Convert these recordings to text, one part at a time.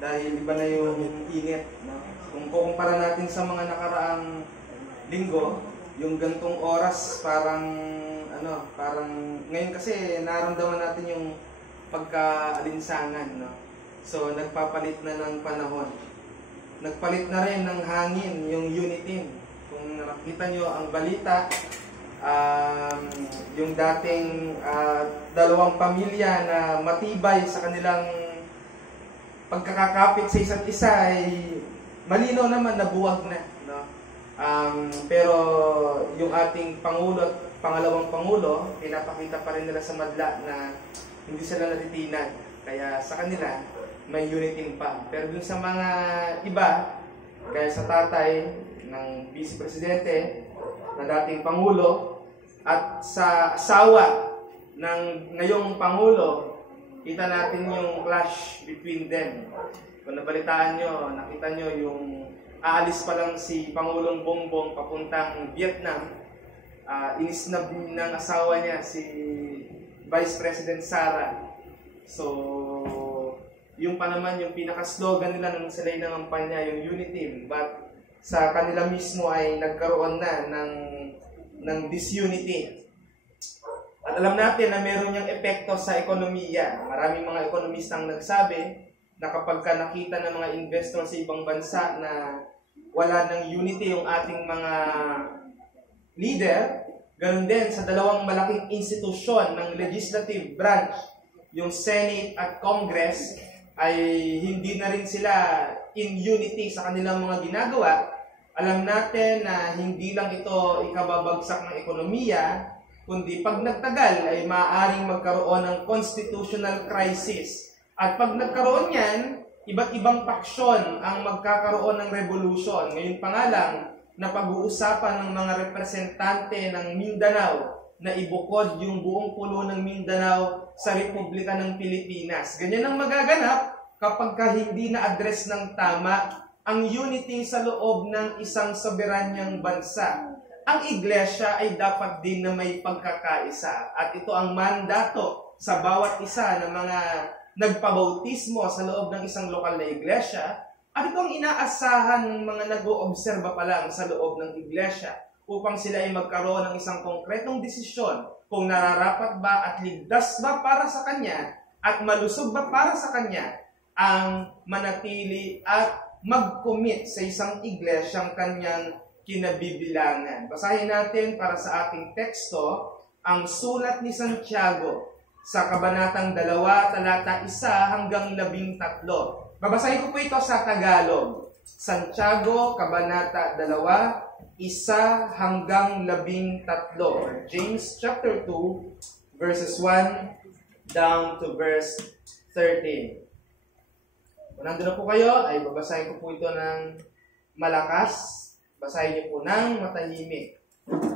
Dahil iba na yung init. No? Kung kukumpara natin sa mga nakaraang linggo, yung gantong oras parang ngayon kasi naramdaman natin yung pagkaalinsangan, no? So nagpapalit na ng panahon. Nagpalit na rin ng hangin yung Unitin. Kung nakita nyo ang balita, yung dating dalawang pamilya na matibay sa kanilang pagkakakapit sa isa't isa ay malinaw naman na buwag na, no? Pero yung ating Pangulo at pangalawang Pangulo, pinapakita pa rin nila sa madla na hindi sila natitinan. Kaya sa kanila, may Unitin pa. Pero dun sa mga iba, kaya sa tatay ng Vice Presidente, na dating Pangulo, at sa asawa ng ngayong Pangulo, kita natin yung clash between them. Kung nabalitaan nyo, nakita nyo yung aalis pa lang si Pangulong Bongbong papuntang Vietnam, inisnab ng asawa niya si Vice President Sara. So, yung pa naman yung pinaka-slogan nila nung sila'y nangampanya, yung Unity, but sa kanila mismo ay nagkaroon na ng disunity. At alam natin na meron niyang epekto sa ekonomiya. Maraming mga ekonomistang nagsabi na kapag ka nakita ng mga investor sa ibang bansa na wala ng unity yung ating mga leader, ganun din sa dalawang malaking institusyon ng legislative branch, yung Senate at Congress, ay hindi na rin sila in unity sa kanilang mga ginagawa. Alam natin na hindi lang ito ikababagsak ng ekonomiya, kundi pag nagtagal ay maaaring magkaroon ng constitutional crisis. At pag nagkaroon yan, iba't ibang paksyon ang magkakaroon ng revolution. Ngayon pa nga lang, na pag-uusapan ng mga representante ng Mindanao na ibukod yung buong pulo ng Mindanao sa Republika ng Pilipinas. Ganyan ang magaganap kapag hindi na-address ng tama ang unity sa loob ng isang soberanyang bansa. Ang iglesia ay dapat din na may pagkakaisa. At ito ang mandato sa bawat isa ng mga nagpabautismo sa loob ng isang lokal na iglesia. At ito ang inaasahan ng mga nag-oobserba pa lang sa loob ng iglesia upang sila ay magkaroon ng isang konkretong desisyon kung nararapat ba at ligtas ba para sa kanya at malusog ba para sa kanya ang manatili at mag-commit sa isang iglesyang kanyang kinabibilangan. Basahin natin para sa ating teksto ang sulat ni Santiago sa Kabanatang 2, talata 1 hanggang 13. Babasahin ko po ito sa Tagalog. Santiago, Kabanata 2, 1 hanggang 13. James chapter 2, verses 1 down to verse 13. Kung nandun na po kayo, ay babasahin ko po ito ng malakas. Basahin niyo po ng matahimik.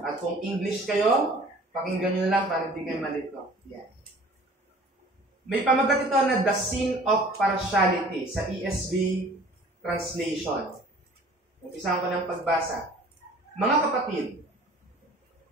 At kung English kayo, pakinggan niyo lang para hindi kayo malito. Yan. May pamagat ito na The Sin of Partiality sa ESV translation. Umpisahan ko ng pagbasa. Mga kapatid,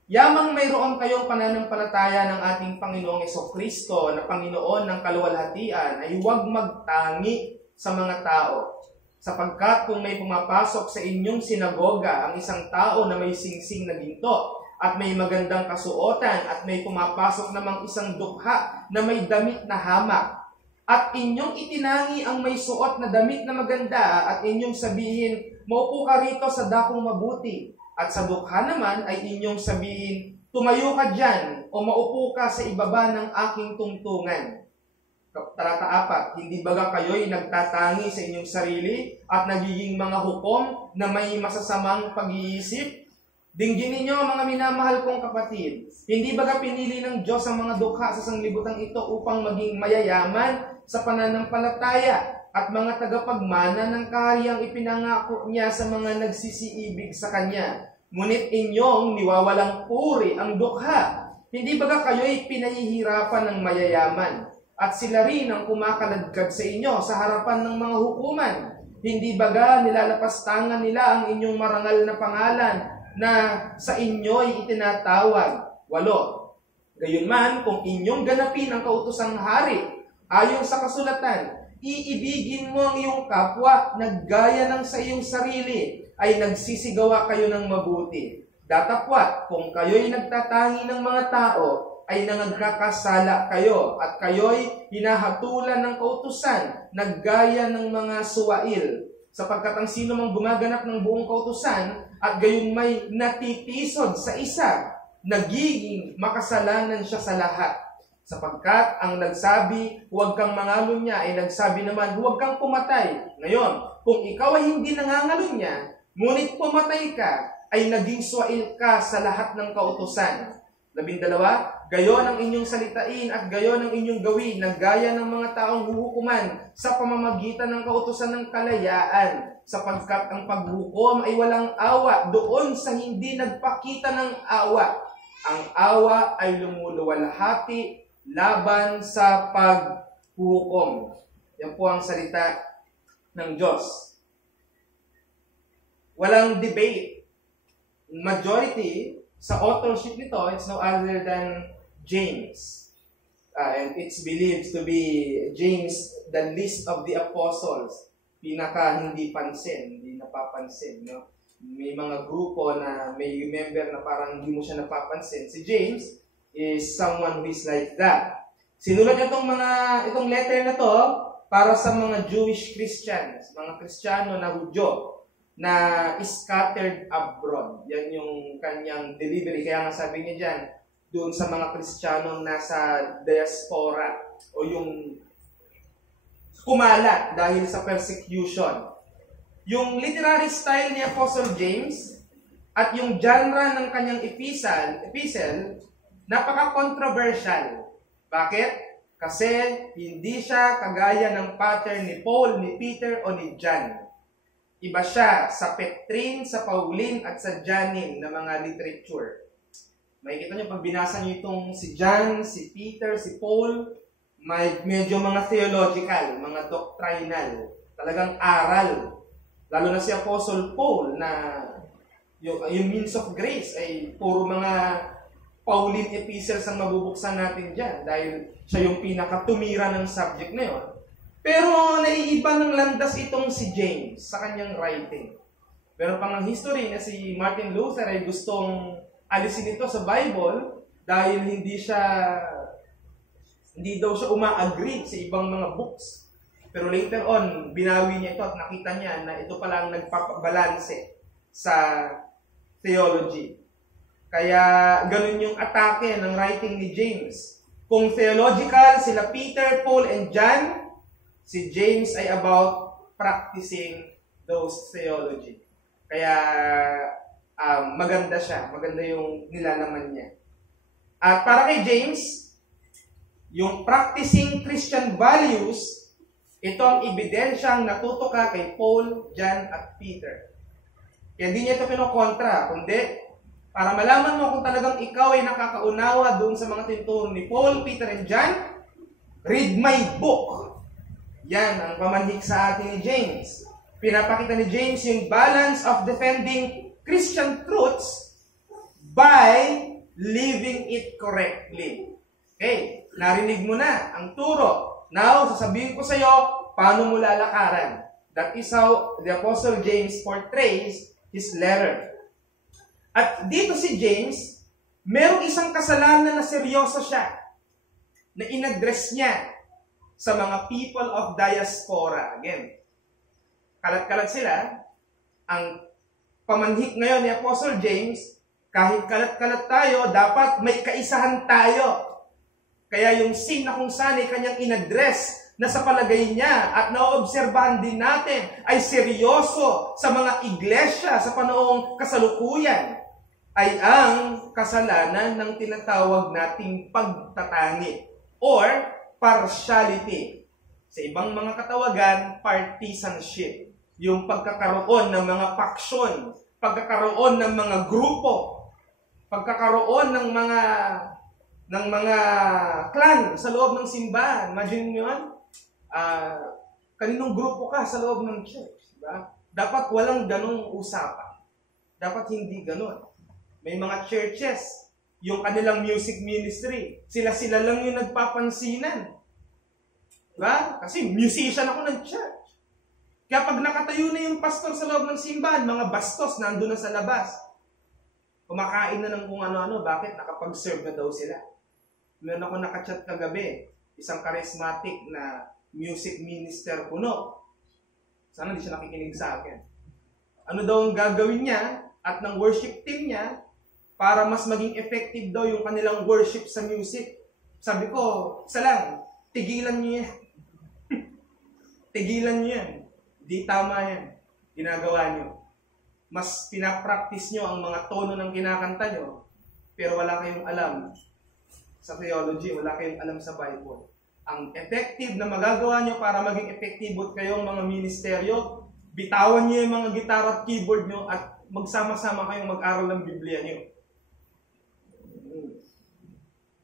yamang mayroon kayong pananampalataya ng ating Panginoong Jesucristo na Panginoon ng kaluwalhatian ay huwag magtangi sa mga tao. Sapagkat kung may pumapasok sa inyong sinagoga ang isang tao na may singsing na ginto at may magandang kasuotan at may pumapasok namang isang dukha na may damit na hamak at inyong itinangi ang may suot na damit na maganda at inyong sabihin, maupo ka rito sa dakong mabuti, at sa dukha naman ay inyong sabihin, tumayo ka dyan o maupo ka sa ibaba ng aking tungtungan. Talata 4, hindi baga kayo'y nagtatangi sa inyong sarili at nagiging mga hukom na may masasamang pag-iisip? Dinggin ninyo mga minamahal kong kapatid, hindi baga pinili ng Diyos ang mga dukha sa sanglibutan ito upang maging mayayaman sa pananampalataya at mga tagapagmana ng kahariang ipinangako niya sa mga nagsisiibig sa Kanya. Ngunit inyong niwawalang puri ang dukha. Hindi baga kayo'y pinahihirapan ng mayayaman at sila rin ang kumakaladkad sa inyo sa harapan ng mga hukuman? Hindi baga nilalapastangan nila ang inyong marangal na pangalan na sa inyo'y itinatawag? 8. Gayunman, kung inyong ganapin ang kautosang hari, ayon sa kasulatan, iibigin mo ang iyong kapwa na gaya ng sa iyong sarili, ay nagsisigawa kayo ng mabuti. Datapwat, kung kayo'y nagtatangi ng mga tao, ay nangagkakasala kayo, at kayo'y hinahatulan ng kautusan na gaya ng mga suwail. Sapagkat ang sino mang gumaganap ng buong kautusan at gayon may natitisod sa isa, nagiging makasalanan siya sa lahat. Sapagkat ang nagsabi, huwag kang mangalunya, ay nagsabi naman, huwag kang pumatay. Ngayon, kung ikaw ay hindi nangangalunya, ngunit pumatay ka, ay naging suwail ka sa lahat ng kautusan. 12, gayon ang inyong salitain at gayon ang inyong gawin na gaya ng mga taong huhukuman sa pamamagitan ng kautusan ng kalayaan, sapagkat ang paghukom ay walang awa doon sa hindi nagpakita ng awa. Ang awa ay lumuluwalhati laban sa paghukom. Yan po ang salita ng Diyos. Walang debate. Majority sa authorship nito, it's no other than James. And it's believed to be James, the least of the apostles. Pinaka hindi pansin, hindi napapansin. No? May mga grupo na may member na parang hindi mo siya napapansin. Si James is someone who is like that. Sinulat niya itong letter na to para sa mga Jewish Christians, mga Kristiyano na Hudyo, na scattered abroad. Yan yung kanyang delivery. Kaya nga sabi niya dyan, doon sa mga Kristiyanong nasa diaspora o yung kumalat dahil sa persecution. Yung literary style ni Apostle James at yung genre ng kanyang epistle, napaka-controversial. Bakit? Kasi hindi siya kagaya ng pattern ni Paul, ni Peter o ni John. Iba siya sa Petrine, sa Pauline, at sa Johannine na mga literature. Makikita nyo, pag binasa nyo itong si John, si Peter, si Paul, may medyo mga theological, mga doctrinal, talagang aral. Lalo na si Apostle Paul na yung means of grace ay puro mga Pauline epistles ang mabubuksan natin dyan dahil siya yung pinakatumira ng subject na yun. Pero naiiba ng landas itong si James sa kanyang writing. Meron pang ng history na si Martin Luther ay gustong alisin ito sa Bible dahil hindi daw siya uma-agree sa ibang mga books. Pero later on, binawi niya ito at nakita niya na ito pala ang nagpapabalanse sa theology. Kaya ganun yung atake ng writing ni James. Kung theological, sila Peter, Paul, and John, si James ay about practicing those theology. Kaya maganda siya. Maganda yung nilalaman niya. At para kay James, yung practicing Christian values, ito ang ebidensyang natuto ka kay Paul, John, at Peter. Kaya hindi niya ito pinokontra, kundi para malaman mo kung talagang ikaw ay nakakaunawa doon sa mga tinuturo ni Paul, Peter, and John, read my book. Yan ang pamanhik sa atin ni James. Pinapakita ni James yung balance of defending Christian truths by living it correctly. Okay, narinig mo na ang turo. Now, sasabihin ko sa iyo, paano mo lalakaran? That is how the Apostle James portrays his letter. At dito si James, merong isang kasalanan na seryoso siya na inaddress niya sa mga people of diaspora. Again, kalat-kalat sila. Ang pamanhik ngayon ni Apostle James, kahit kalat-kalat tayo, dapat may kaisahan tayo. Kaya yung scene na kung saan ay kanyang inaddress na sa palagay niya at naoobserbahan din natin ay seryoso sa mga iglesia sa panoong kasalukuyan ay ang kasalanan ng tinatawag nating pagtatangi or partiality. Sa ibang mga katawagan, partisanship. Yung pagkakaroon ng mga faksyon, pagkakaroon ng mga grupo, pagkakaroon ng mga clan sa loob ng simbahan. Imagine nyo yun? Kaninong grupo ka sa loob ng church? Diba? Dapat walang ganong usapan. Dapat hindi ganon. May mga churches, yung kanilang music ministry, sila-sila lang yung nagpapansinan. Diba? Kasi musician ako ng church. Kaya pag nakatayo na yung pastor sa loob ng simbahan, mga bastos nandun na sa labas. Kumakain na ng kung ano-ano, bakit? Nakapag-serve na daw sila. Meron ako nakachat kagabi, isang charismatic na music minister puno. Sana hindi siya nakikinig sa akin. Ano daw ang gagawin niya at ng worship team niya para mas maging effective daw yung kanilang worship sa music. Sabi ko, isa lang, tigilan niyo yan. Tigilan niyo yan. Di tama yan. Ginagawa niyo. Mas pinapractice nyo ang mga tono ng kinakanta nyo, pero wala kayong alam sa theology, wala kayong alam sa Bible. Ang effective na magagawa nyo para maging effective kayong mga ministeryo, bitawan nyo yung mga gitara at keyboard nyo at magsama-sama kayong mag-aral ng Biblia nyo.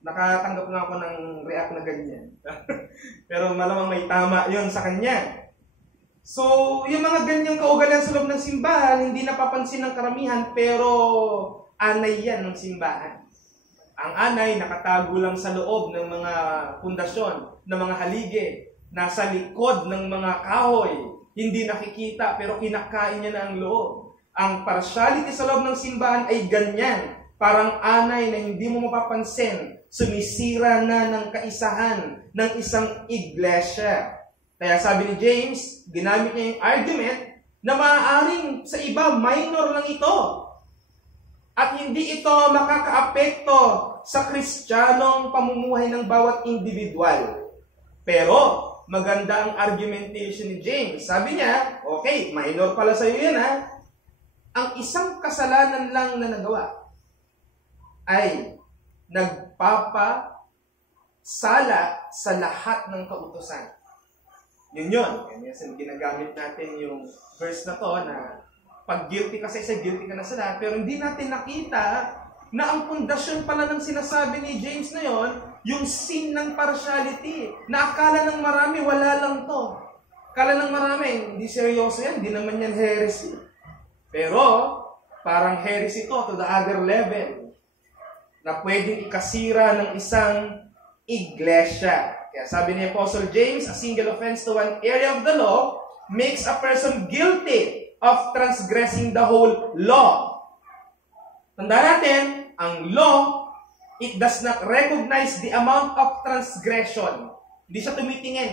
Nakatanggap na ako ng react na ganyan. Pero malamang may tama yon sa kanya. So, yung mga ganyang kaugalian sa loob ng simbahan, hindi napapansin ng karamihan, pero anay yan ng simbahan. Ang anay, nakatago lang sa loob ng mga pundasyon, ng mga haligi, nasa likod ng mga kahoy, hindi nakikita, pero kinakain niya na ang loob. Ang partiality sa loob ng simbahan ay ganyan, parang anay na hindi mo mapapansin, sumisira na ng kaisahan ng isang iglesia. Kaya sabi ni James, ginamit niya yung argument na maaaring sa iba, minor lang ito. At hindi ito makakaapekto sa kristyanong pamumuhay ng bawat individual. Pero, maganda ang argumentation ni James. Sabi niya, okay, minor pala sa'yo yan ha. Ang isang kasalanan lang na nagawa ay nagpapasala sa lahat ng kautusan. Yun. Yan ginagamit natin yung verse na to na pag guilty ka sa isa, guilty ka na sa lahat. Pero hindi natin nakita na ang pundasyon pala ng sinasabi ni James na yon, yung sin ng partiality. Na akala ng marami, wala lang to. Akala ng marami, hindi seryoso yan, hindi naman yan heresy. Pero, parang heresy to the other level. Na pwedeng ikasira ng isang iglesia. Kaya sabi ni Apostle James, a single offense to one area of the law makes a person guilty of transgressing the whole law. Tandaan natin, ang law, it does not recognize the amount of transgression. Hindi siya tumitingin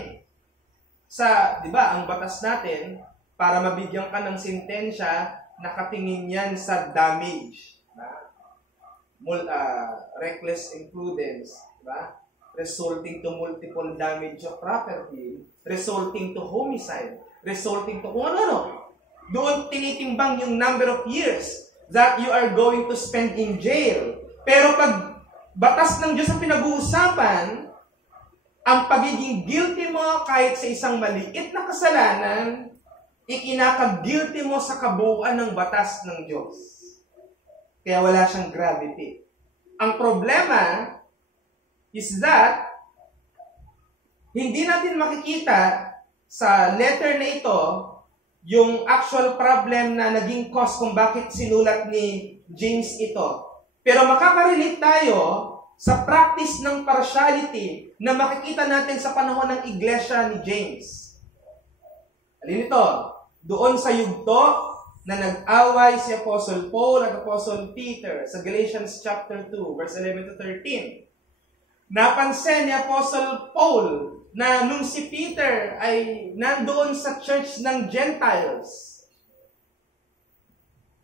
sa, di ba, ang batas natin, para mabigyan ka ng sentensya, nakatingin yan sa damage. Reckless imprudence, di ba? Resulting to multiple damage of property, resulting to homicide, resulting to kung ano. Doon tinitimbang yung number of years that you are going to spend in jail. Pero pag batas ng Diyos ang pinag-uusapan, ang pagiging guilty mo kahit sa isang maliit na kasalanan, ikinaka-guilty mo sa kabuuan ng batas ng Diyos. Kaya wala siyang gravity. Ang problema is that hindi natin makikita sa letter na ito yung actual problem na naging cause kung bakit sinulat ni James ito. Pero makakarelate tayo sa practice ng partiality na makikita natin sa panahon ng iglesia ni James. Alin ito? Doon sa yugto na nag-away si Apostle Paul at Apostle Peter sa Galatians chapter 2, verse 11 to 13. Napansin ni Apostle Paul na nung si Peter ay nandoon sa church ng Gentiles,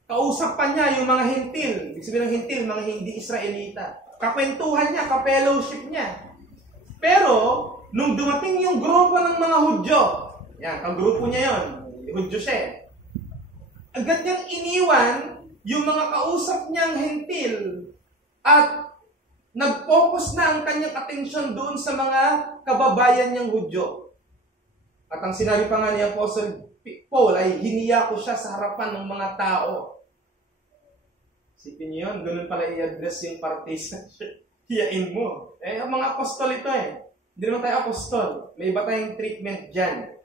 kausap pa niya yung mga hentil. Ibig sabihin ng hentil, mga hindi Israelita. Kakwentuhan niya, ka-fellowship niya. Pero, nung dumating yung grupo ng mga Hudyo, yan, kagrupo niya yon, Hudyo siya. Agad niyang iniwan yung mga kausap niyang hentil at nag-focus na ang kanyang atensyon doon sa mga kababayan niyang Hudyo. At ang sinabi pa nga ni Apostle Paul ay hiniya ko siya sa harapan ng mga tao. Sipin niyo yun, ganun pala i-address yung partisanship. Hiyain mo. Ang mga apostol ito Hindi naman tayo apostol. May iba tayong treatment dyan.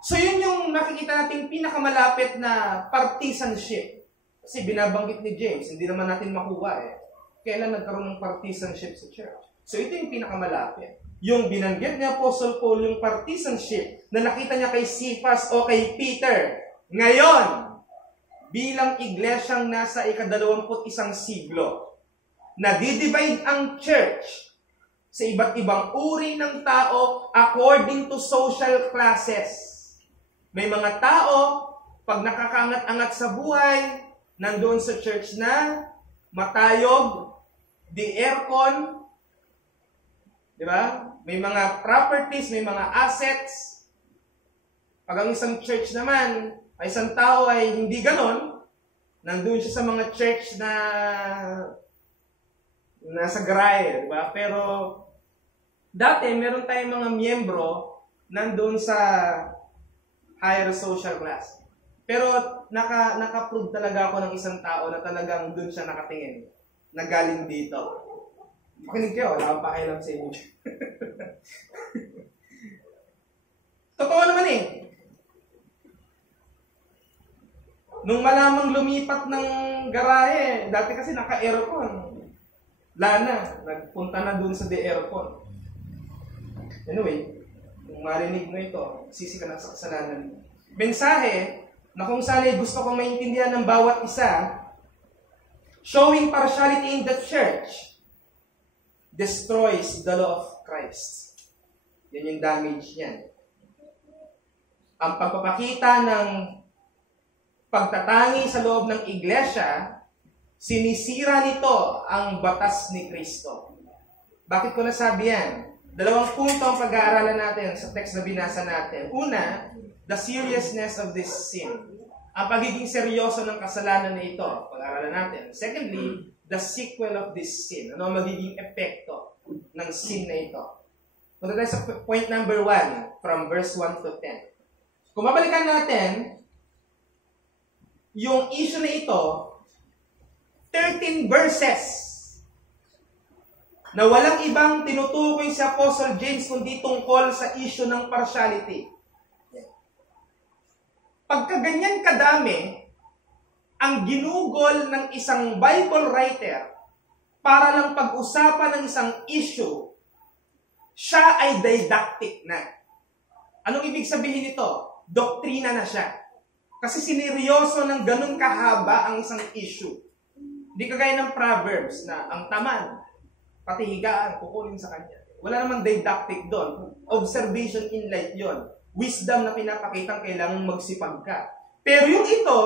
So yun yung nakikita nating pinakamalapit na partisanship. Kasi binabanggit ni James, hindi naman natin makuha Kailan nagkaroon ng partisanship sa church? So ito yung pinakamalapit. Yung binanggit ni Apostle Paul, yung partisanship na nakita niya kay Cephas o kay Peter. Ngayon, bilang iglesyang nasa ika-21 siglo, nadidivide ang church sa iba't ibang uri ng tao according to social classes. May mga tao, pag nakakaangat-angat sa buhay, nandoon sa church na matayog, di aircon, di ba? May mga properties, may mga assets. Pag ang isang church naman, ay isang tao ay hindi ganon, nandun siya sa mga church na nasa garahe, di ba? Pero dati, meron tayong mga miyembro nandun sa higher social class. Pero naka-prove talaga ako ng isang tao na talagang dun siya nakatingin, na galing dito. Makinig kayo, wala akong pakialam sa inyo. Totoo naman eh. Nung malamang lumipat ng garahe, dati kasi naka-aircon. Lana, nagpunta na dun sa de-aircon. Anyway, kung marinig mo ito, sisi ka na sa kasalanan. Mensahe na kung saan ay gusto kong maintindihan ng bawat isa, showing partiality in the church destroys the law of Christ. Yan yung damage niyan. Ang pagpapakita ng pagtatangi sa loob ng iglesia, sinisira nito ang batas ni Kristo. Bakit ko nasabi yan? Dalawang punto ang pag-aaralan natin sa text na binasa natin. Una, the seriousness of this sin. Ang pagiging seryoso ng kasalanan na ito, pag-aaralan natin. Secondly, the sequel of this sin. Ano ang magiging epekto ng sin na ito? Punta tayo sa point number 1, from verse 1 to 10. Kung mabalikan natin, yung issue na ito, 13 verses na walang ibang tinutukoy si Apostle James kundi tungkol sa issue ng partiality. Pagka ganyan kadami, ang ginugol ng isang Bible writer para lang pag-usapan ng isang issue, siya ay didactic na. Anong ibig sabihin nito? Doktrina na siya. Kasi sineryoso ng ganun kahaba ang isang issue. Hindi kagaya ng Proverbs na ang tamad, pati higaan, kukunin sa kanya. Wala namang didactic doon. Observation in light yon. Wisdom na pinapakitang kailangang magsipag ka. Pero yung ito,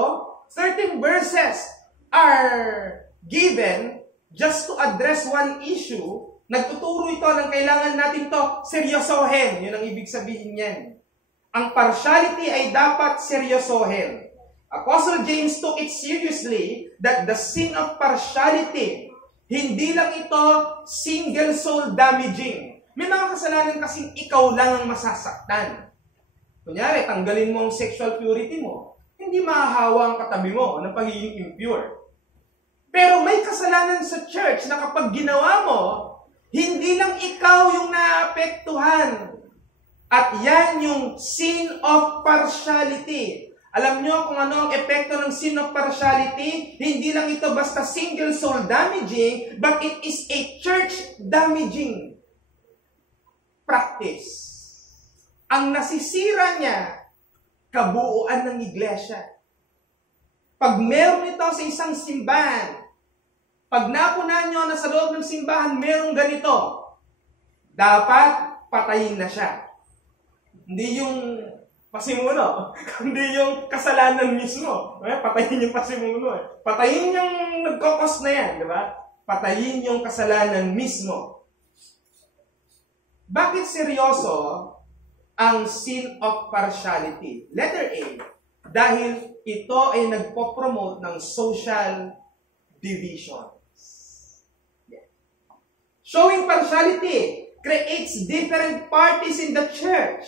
13 verses are given just to address one issue. Nagtuturo ito ng kailangan natin to seryosohin. Yun ang ibig sabihin niyan. Ang partiality ay dapat seryosohin. Apostle James took it seriously that the sin of partiality, hindi lang ito single soul damaging. May mga kasalanan kasing ikaw lang ang masasaktan. Kunyari, tanggalin mo ang sexual purity mo, hindi mahahawa ang katabi mo ng pagiging impure. Pero may kasalanan sa church na kapag ginawa mo, hindi lang ikaw yung naapektuhan. At yan yung sin of partiality. Alam nyo kung ano ang epekto ng sin of partiality? Hindi lang ito basta single soul damaging, but it is a church damaging practice. Ang nasisira niya, kabuuan ng iglesia. Pag meron ito sa isang simbahan, pag napunan nyo na sa loob ng simbahan merong ganito, dapat patayin na siya. Hindi yung pasimuno, hindi yung kasalanan mismo. Patayin yung pasimuno. Patayin yung nagkokos na yan, di ba? Patayin yung kasalanan mismo. Bakit seryoso ang sin of partiality? Letter A, dahil ito ay nagpo-promote ng social divisions. Showing partiality creates different parties in the church.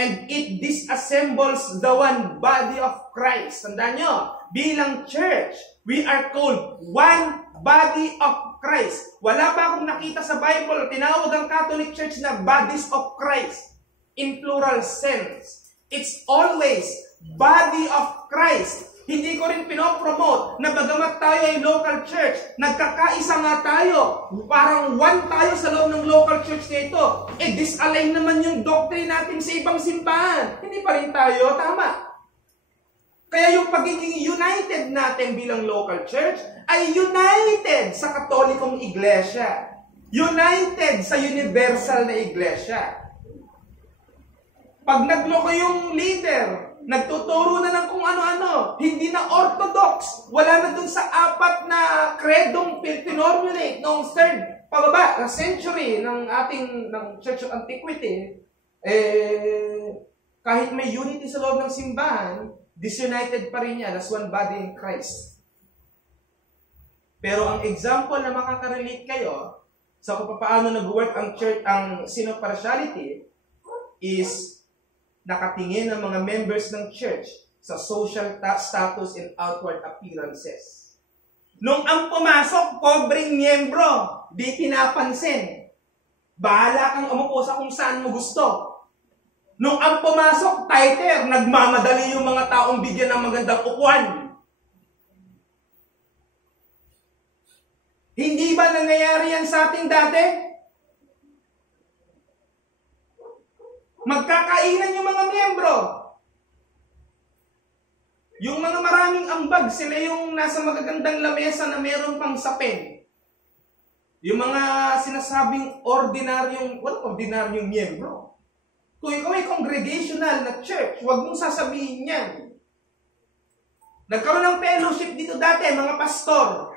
And it disassembles the one body of Christ. Tandaan nyo, bilang church, we are called one body of Christ. Wala pa akong nakita sa Bible, tinawag ang Catholic Church na bodies of Christ. In plural sense. It's always body of Christ. Hindi ko rin pinopromote na bagamat tayo ay local church, nagkakaisa nga tayo. Parang one tayo sa loob ng local church na ito. Disalign naman yung doctrine natin sa ibang simbahan. Hindi pa rin tayo tama. Kaya yung pagiging united natin bilang local church ay united sa Katolikong Iglesia. United sa universal na iglesia. Pag nagloko yung leader, nagtuturo na ng kung ano-ano, hindi na orthodox, wala na dun sa apat na kredong pinormulate noong third century ng ating Church of Antiquity, kahit may unity sa loob ng simbahan, disunited pa rin yan as one body in Christ. Pero ang example na makaka-relate kayo sa kung paano nag-work ang church, ang synod-partiality, is nakatingin ang mga members ng church sa social status and outward appearances. Nung ang pumasok, pobreng miyembro, di pinapansin. Bahala kang umupo sa kung saan mo gusto. Nung ang pumasok, tighter, nagmamadali yung mga taong bigyan ng magandang upuan. Hindi ba nangyayari yan sa ating dati? Magkakainan yung mga miyembro. Yung mga maraming ambag, sila yung nasa magagandang lamesa na meron pang sapin. Yung mga sinasabing ordinaryong miyembro. Kung ikaw ay congregational na church, huwag mong sasabihin yan. Nagkaroon ng fellowship dito dati, mga pastor.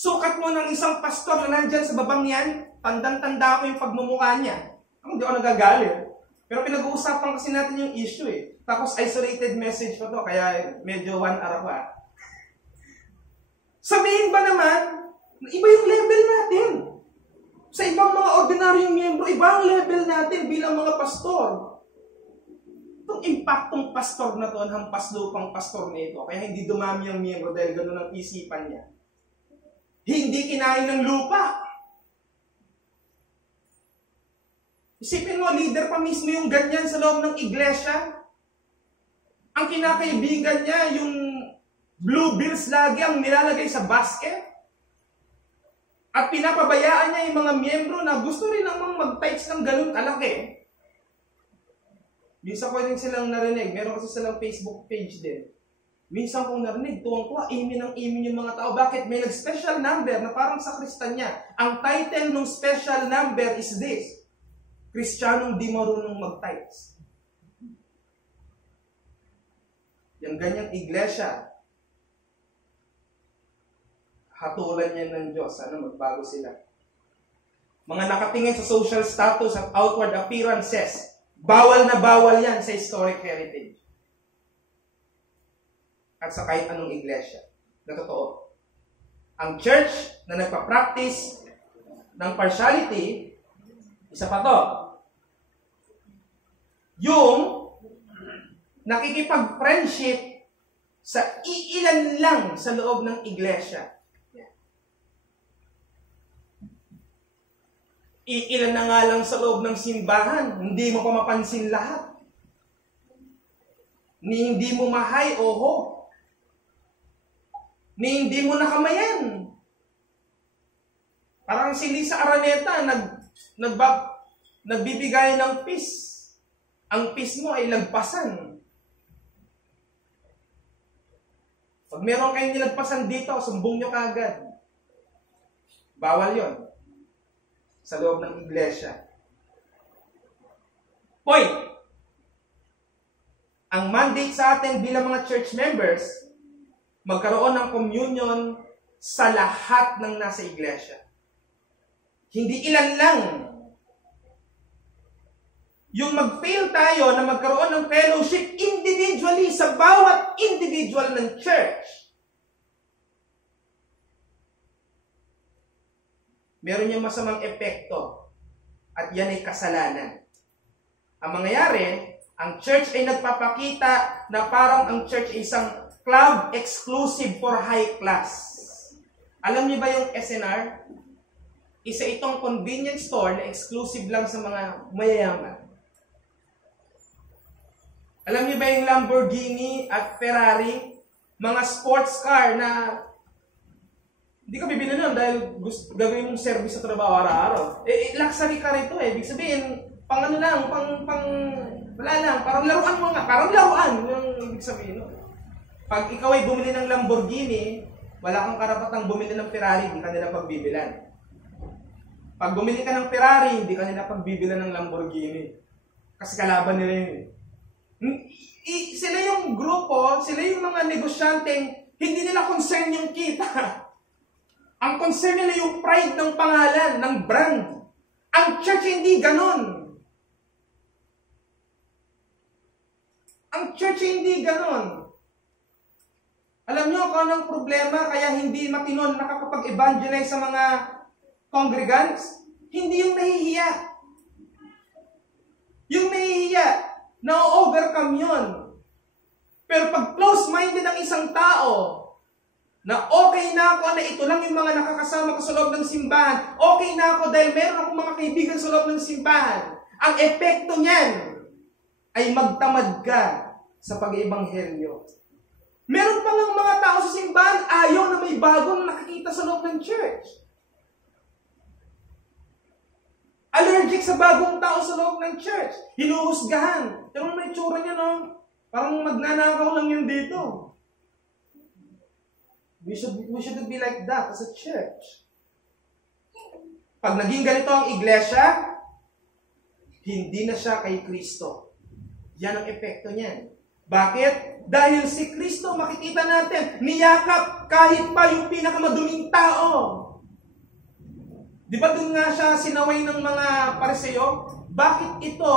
Sukat mo ng isang pastor na nandyan sa babang yan, tandang-tanda ko yung pagmumukha niya. Hindi ako nagagalit. Pero pinag-uusapan kasi natin yung issue eh. Tapos isolated message ko to, kaya medyo 1 hour pa. Sabihin ba naman, iba yung level natin. Sa ibang mga ordinaryong miyembro, iba ang level natin bilang mga pastor. Itong impaktong pastor na to, hampas lupang pastor nito, kaya hindi dumami ang miyembro dahil gano'n ang isipan niya. Hindi kinain ng lupa. Isipin mo, leader pa mismo yung ganyan sa loob ng iglesia. Ang kinakaibigan niya, yung blue bills lagi ang nilalagay sa basket. At pinapabayaan niya yung mga miyembro na gusto rin namang mag-tithes ng ganun kalaki. Minsan ko rin silang narinig. Meron kasi silang Facebook page din. Minsan kong narinig, tuwang-tuwa, imin yung mga tao. Bakit? May nag-special number na parang sa Kristanya. Ang title ng special number is this: Kristiyanong di marunong mag-tithes. Yung ganyang iglesia, hatulan yan ng Diyos. Sana magbago sila. Mga nakatingin sa social status at outward appearances, bawal na bawal yan sa historic heritage. At sa kahit anong iglesia na totoo. Ang church na nagpa-practice ng partiality, isa pa to, yung nakikipag-friendship sa iilan lang sa loob ng iglesia. Iilan na nga lang sa loob ng simbahan, hindi mo pa mapansin lahat. Ni hindi mo mahay, oho. Ni hindi mo nakamayan. Parang si Lisa Araneta, nagbibigay ng peace. Ang peace mo ay lagpasan. Pag meron kayong nilagpasan dito, sumbong nyo kaagad. Bawal yon sa loob ng iglesia. Point. Ang mandate sa atin bilang mga church members, magkaroon ng communion sa lahat ng nasa iglesia. Hindi ilan lang. Yung mag-fail tayo na magkaroon ng fellowship individually sa bawat individual ng church, meron yung masamang epekto at yan ay kasalanan. Ang mangyayari, ang church ay nagpapakita na parang ang church ay isang club exclusive for high class. Alam niyo ba yung SNR? Isa itong convenience store na exclusive lang sa mga mayayaman. Alam niyo ba yung Lamborghini at Ferrari? Mga sports car na hindi ka bibili nun dahil gagawin mong service sa trabaho araw-araw. Luxury car ito eh. Ibig sabihin, pang ano lang, wala lang, parang laruan mo nga. Parang laruan yung ibig sabihin. No? Pag ikaw ay bumili ng Lamborghini, wala kang karapatang bumili ng Ferrari, hindi ka nila pagbibilan. Pag bumili ka ng Ferrari, hindi ka nila pagbibilan ng Lamborghini. Kasi kalaban nila yun. Sila yung grupo, sila yung mga negosyanteng, hindi nila concern yung kita. Ang concern nila yung pride ng pangalan, ng brand. Ang church hindi ganon. Ang church hindi ganon. Alam niyo kung anong problema kaya hindi matinon nakakapag-evangelize sa mga congregants? Hindi yung nahihiya. Yung nahihiya, na-overcome yun. Pero pag close-minded ang isang tao, na okay na ako na ito lang yung mga nakakasama ko sa loob ng simbahan, okay na ako dahil meron akong mga kaibigan sa loob ng simbahan, ang epekto niyan ay magtamad ka sa pag-ebanghelyo. Meron pa ng mga tao sa simbahan, ayaw na may bagong nakikita sa loob ng church. Allergic sa bagong tao sa loob ng church. Hinuhusgahan. Pero may tsura niya, no? Parang magnanakaw lang yun dito. We should be like that as a church. Pag naging ganito ang iglesia, hindi na siya kay Kristo. Yan ang epekto niyan. Bakit? Dahil si Kristo, makikita natin, niyakap kahit pa yung pinakamaduming tao. Di ba doon nga siya sinaway ng mga Pariseo? Bakit ito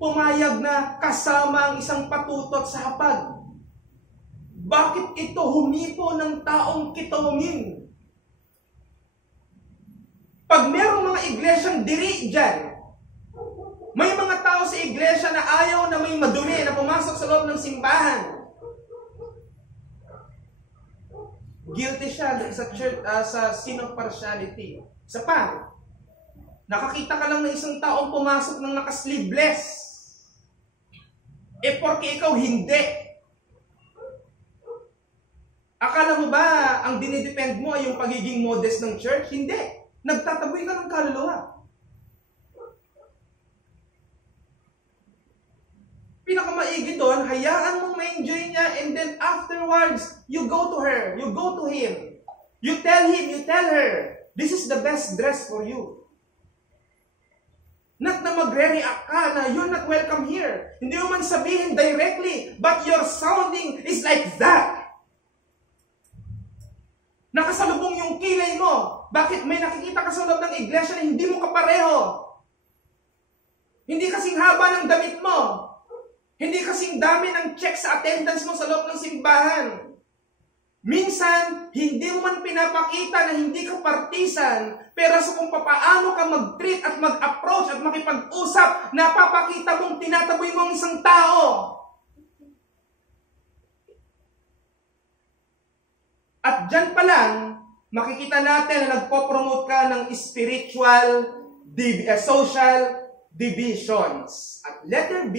pumayag na kasama ang isang patutot sa hapag? Bakit ito humipo ng taong kitawangin? Pag merong mga iglesyang diri dyan, may mga tao sa iglesia na ayaw na may madumi na pumasok sa loob ng simbahan. Guilty siya sa sin of partiality. Isa pa, nakakita ka lang ng isang taong pumasok ng naka-sleeveless. Porque ikaw hindi. Akala mo ba ang dinidepend mo ay yung pagiging modest ng church? Hindi. Nagtataboy ka ng kaluluwa. Pinakamaigi doon, hayaan mong ma-enjoy niya and then afterwards, you go to her, you go to him. You tell him, you tell her, this is the best dress for you. Not na magre-react ka na you're not welcome here. Hindi mo man sabihin directly, but your sounding is like that. Nakasalubong yung kilay mo. Bakit may nakikita ka sa loob ng iglesia na hindi mo kapareho? Hindi kasing haba ng damit mo. Hindi kasing dami ng check sa attendance mo sa loob ng simbahan. Minsan, hindi mo man pinapakita na hindi ka partisan, pero sa kung paano ka mag-treat at mag-approach at makipag-usap, napapakita mong tinataboy mo ang isang tao. At dyan pa lang, makikita natin na nagpo-promote ka ng spiritual, social divisions. At letter B,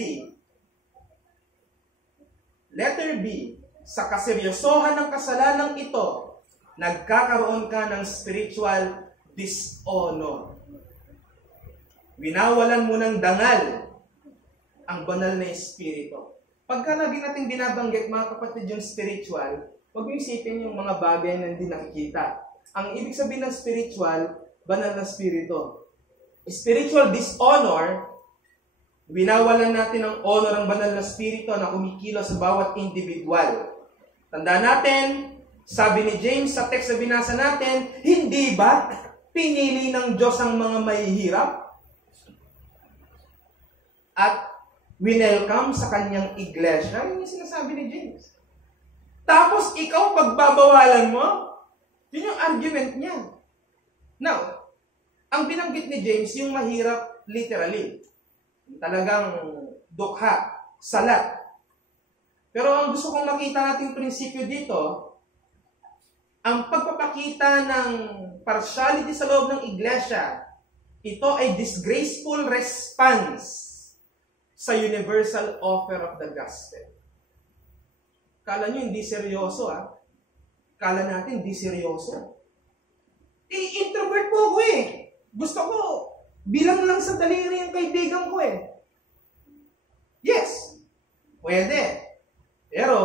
sa kaseryosohan ng kasalanang ito, nagkakaroon ka ng spiritual dishonor. Winawalan mo ng dangal ang banal na espiritu. Pagka lagi natin binabanggit, mga kapatid, yung spiritual, huwag mo isipin yung mga bagay na hindi nakikita. Ang ibig sabihin ng spiritual, banal na spirito. Spiritual dishonor, winawalan natin ng honor ang banal na spirito na kumikilos sa bawat individual. Tandaan natin, sabi ni James sa text na binasa natin, hindi ba pinili ng Diyos ang mga mahihirap? At winelcome sa kanyang iglesia? Yun yung sinasabi ni James. Tapos ikaw pagbabawalan mo, yun yung argument niya. Now, ang binanggit ni James, yung mahirap literally. Talagang dukha, salat. Pero ang gusto kong makita nating prinsipyo dito, ang pagpapakita ng partiality sa loob ng iglesia, ito ay disgraceful response sa universal offer of the gospel. Kala nyo hindi seryoso, Kala natin hindi seryoso. Introvert po ako Gusto ko, bilang lang sa daliri ang kaibigan ko Yes, pwede. Pero,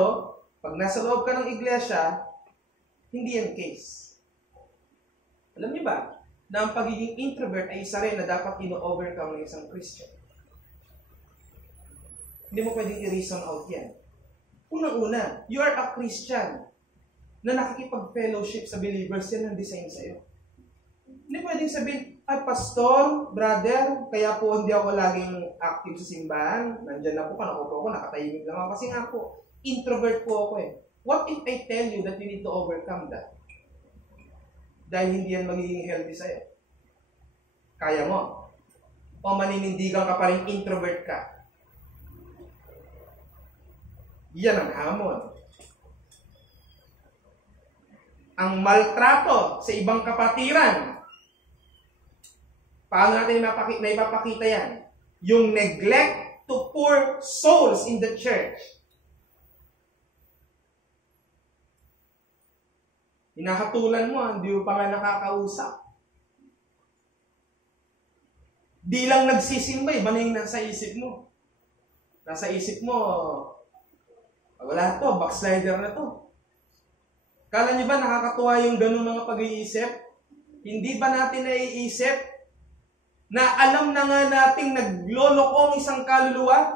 pag nasa loob ka ng iglesia, hindi yan case. Alam niyo ba, na ang pagiging introvert ay isa rin na dapat ino-overcome ng isang Christian. Hindi mo pwedeng i-reason out yan. Unang-una, you are a Christian na nakikipag-fellowship sa believers, yan ang design sa'yo. Hindi pwedeng sabihin, pastor, brother, kaya po hindi ako laging active sa simbahan. Nandyan na po, nakaupo ako, nakatahimik lang ako. Kasi nga po, introvert po ako What if I tell you that you need to overcome that? Dahil hindi yan magiging healthy sa'yo. Kaya mo. O maninindigan ka pa rin introvert ka. Yan ang hamon. Ang maltrato sa ibang kapatiran. Paano natin maipapakita yan? Yung neglect to poor souls in the church. Hinahatulan mo, hindi mo pa nga nakakausap. Di lang nagsisimba, iba na yung nasa isip mo. Nasa isip mo, wala to, backslider na to. Kala niyo ba nakakatuwa yung ganun mga pag-iisip? Hindi ba natin naiisip na alam na nga nating nagloloko ang isang kaluluwa?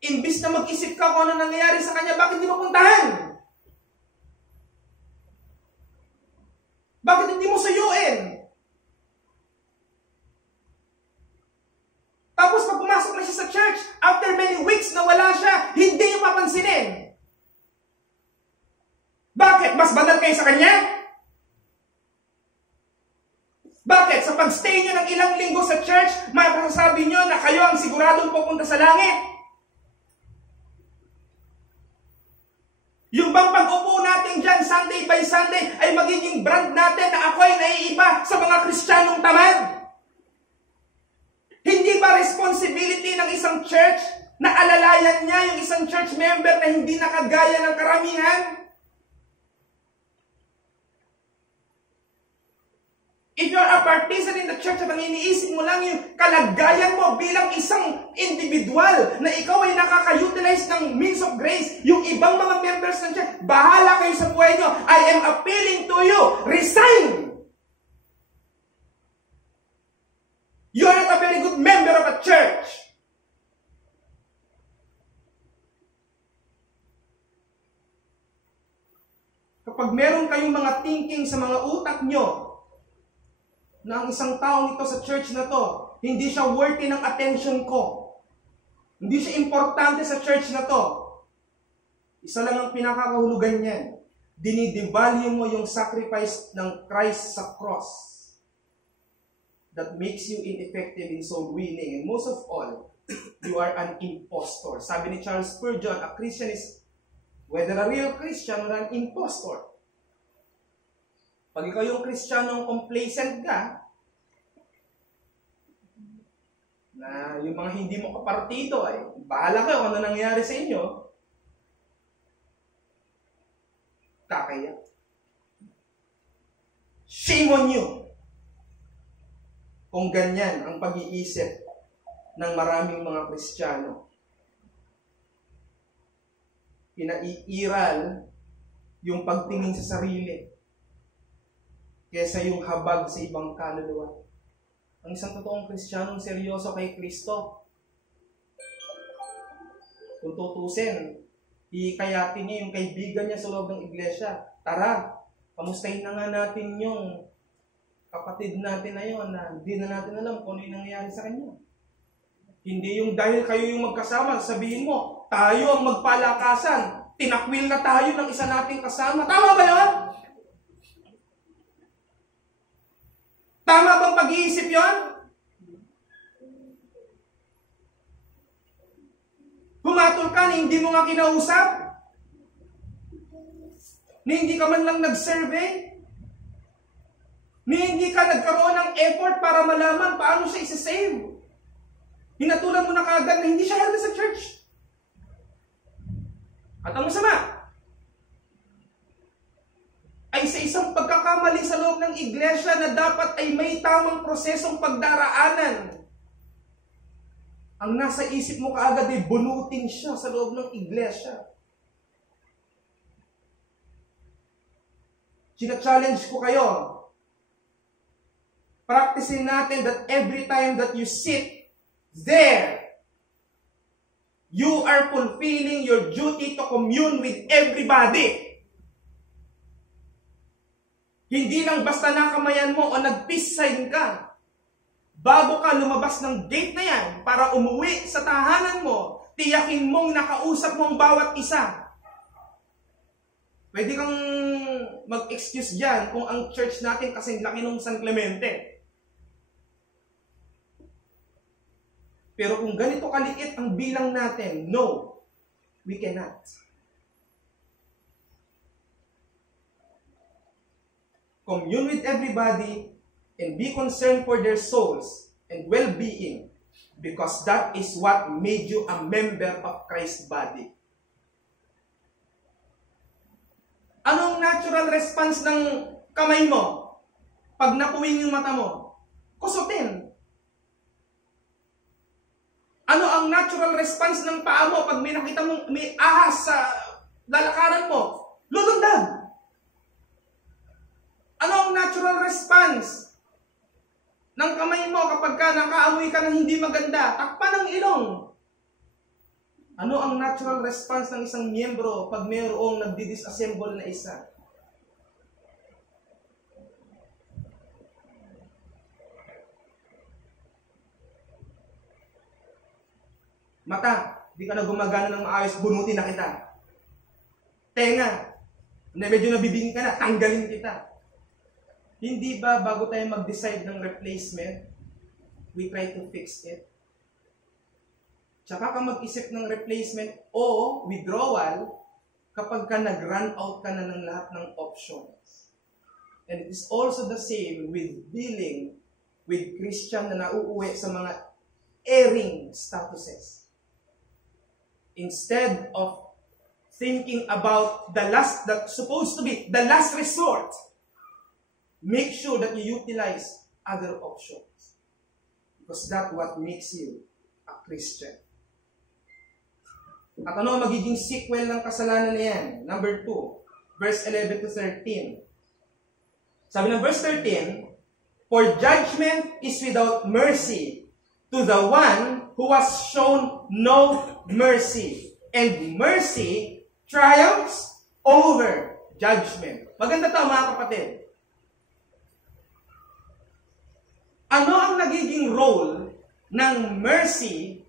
Imbis na mag-isip ka kung ano nangyayari sa kanya, bakit di mo puntahan? Bakit hindi mo suyuin? Tapos pag pumasok na siya sa church, after many weeks na wala siya, hindi yung papansinin. Bakit? Mas banal kayo sa kanya? Bakit? Sa pag-stay nyo ng ilang linggo sa church, masasabi nyo na kayo ang siguradong pupunta sa langit? Yung bang pag-upo natin dyan Sunday by Sunday ay magiging brand natin na ako ay naiiba sa mga Kristiyanong tamad? Hindi ba responsibility ng isang church na alalayan niya yung isang church member na hindi nakagaya ng karamihan? If you are a partisan in the church at ang iniisip mo lang yung kalagayan mo bilang isang individual na ikaw ay nakaka-utilize ng means of grace, yung ibang mga members ng church, bahala kayo sa buhay nyo. I am appealing to you. Resign! You are not a very good member of a church. Kapag meron kayong mga thinking sa mga utak nyo, na ang isang taong ito sa church na to, hindi siya worthy ng attention ko. Hindi siya importante sa church na to. Isa lang ang pinakakahulugan niyan. Dinidevalue mo yung sacrifice ng Christ sa cross that makes you ineffective in soul winning. And most of all, you are an impostor. Sabi ni Charles Spurgeon, a Christian is whether a real Christian or an impostor. Pag ikaw yung Kristiyanong complacent ka, na yung mga hindi mo kapartido ay bahala kayo kung ano nangyari sa inyo, kakaya. Shame on you! Kung ganyan ang pag-iisip ng maraming mga Kristiyano. Pinaiiral yung pagtingin sa sarili kesa yung habag sa ibang kaluluwa. Ang isang totoong Kristiyanong seryoso kay Kristo, kung tutusin, ikayatin niya yung kaibigan niya sa loob ng iglesia. Tara, kamustahin na nga natin yung kapatid natin na yun na hindi na natin alam kung ano yung nangyayari sa kanya. Hindi yung dahil kayo yung magkasama, sabihin mo, tayo ang magpalakasan, tinakwil na tayo ng isa nating kasama. Tama ba yun? Tama bang pag-iisip yun? Humatol ka na hindi mo nga kinausap? Na hindi ka man lang nag-survey? Na hindi ka nagkaroon ng effort para malaman paano siya isa-save? Hinatulan mo na kaagad na hindi siya healthy sa church. At ang masama, ay sa isang pagkakamali sa loob ng iglesia na dapat ay may tamang prosesong pagdaraanan. Ang nasa isip mo kaagad ay bunutin siya sa loob ng iglesia. Sina-challenge ko kayo. Practicing natin that every time that you sit there, you are fulfilling your duty to commune with everybody. Hindi lang basta nakamayan mo o nag-peace sign ka. Bago ka lumabas ng gate na yan para umuwi sa tahanan mo, tiyakin mong nakausap mo ang bawat isa. Pwede kang mag-excuse dyan kung ang church natin kasing laki ng San Clemente. Pero kung ganito kaliit ang bilang natin, no, we cannot. Commune with everybody and be concerned for their souls and well-being because that is what made you a member of Christ's body. Anong natural response ng kamay mo pag napuwing yung mata mo? Kusutin. Ano ang natural response ng paa mo pag may nakita mong may ahas sa lalakaran mo? Lulundag. Ano ang natural response ng kamay mo kapag ka nakaamoy ka ng hindi maganda? Takpan ng ilong. Ano ang natural response ng isang miyembro pag mayroong nagdi-disassemble na isa? Mata, di ka na gumagana ng maayos, bunutin na kita. Tenga, medyo nabibingin ka na, tanggalin kita. Hindi ba bago tayo mag-decide ng replacement, we try to fix it? Tsaka ka mag-isip ng replacement o withdrawal kapag ka nag-run out ka na ng lahat ng options. And it is also the same with dealing with Christian na nauuwi sa mga erring statuses. Instead of thinking about the last, that's supposed to be the last resort, make sure that you utilize other options. Because that's what makes you a Christian. At ano magiging sequel ng kasalanan na yan? Number 2, verse 11 to 13. Sabi ng verse 13, for judgment is without mercy to the one who has shown no mercy. And mercy triumphs over judgment. Maganda to mga kapatid. Ano ang nagiging role ng mercy